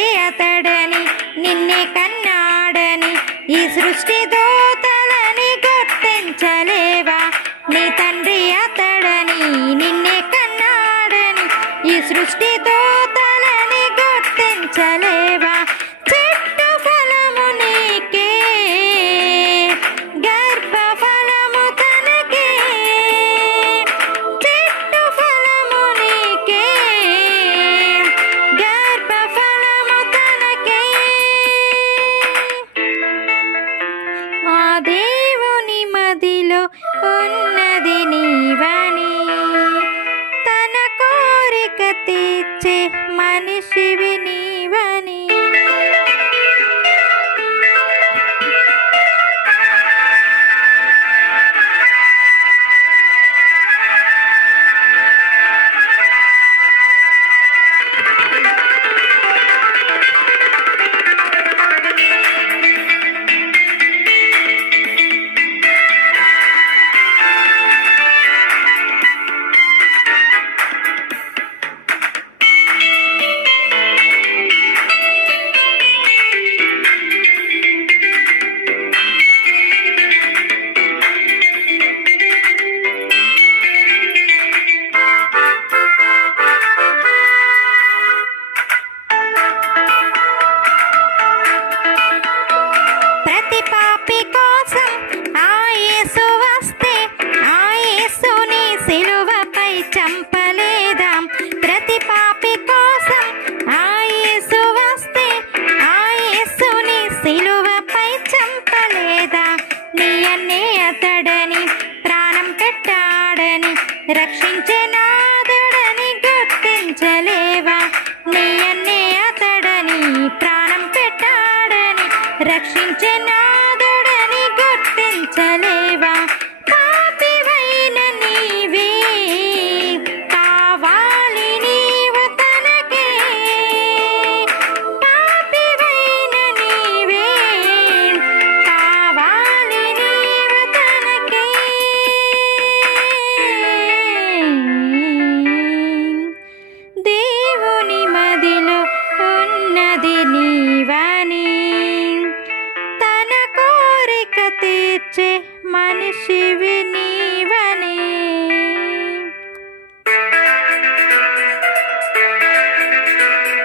తండ్రి అతడని నిన్నే కన్నాడని ఈ సృష్టి దూతలని గుర్తించలేవా? నీ తండ్రి అతడని నిన్నే కన్నాడని ఈ సృష్టి దూతలని గుర్తించలేవా? చెట్టు ఫలము నీకే, గర్భ ఫలము తనకే. చెట్టు ఫలము నీకే, గర్భ ఫలము తనకే. ఆ దేవుని మదిలో ఉన్నది నీవని, తన కోరిక తీర్చే మనిషివి నీవని. ప్రతి పాపి కోసం ఆ యేసు వస్తే, ఆ యేసుని సిలువపై చంపలేదా? ప్రతి పాపి కోసం ఆ యేసు వస్తే, ఆ యేసుని సిలువపై చంపలేదా? నీ అన్నే అతడని ప్రాణం పెట్టాడని రక్షించే నాదుడని గుర్తించలేవా? నీ అన్నే అతడని ప్రాణం పెట్టాడని రక్షించే నాదుడని గుర్తించలేవా? పాపివైన నీవే కావాలి నీవు తనకే. పాపివైన నీవే కావాలి నీవు తనకే. దేవుని మదిలో ఉన్నది నీవని, తన కోరిక తీర్చే మనిషివి నీవని.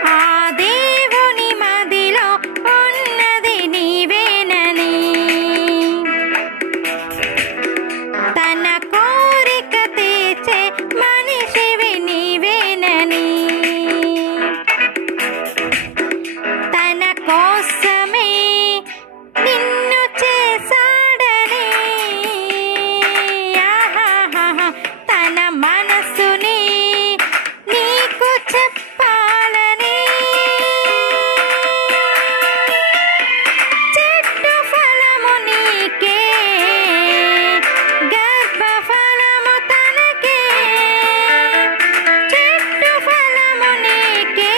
ఆ దేవుని మదిలో ఉన్నది నీవేనని, తన కోరిక తీర్చే మనిషివి నీవేనని. తన కోసమే నిన్ను చేశాడని, ఆహాహా, తన మనసుని నీకు చెప్పాలని. చెట్టు ఫలము నీకే, గర్భ ఫలము తనకే. చెట్టు ఫలము నీకే,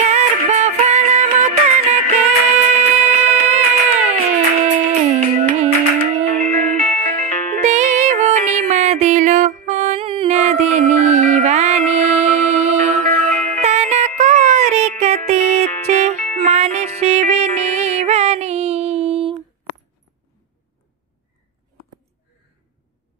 గర్భ ఫలము తనకే. దేవుని మదిలో ఉన్నది నీవని, తన కోరిక తీర్చే మనిషివి నీ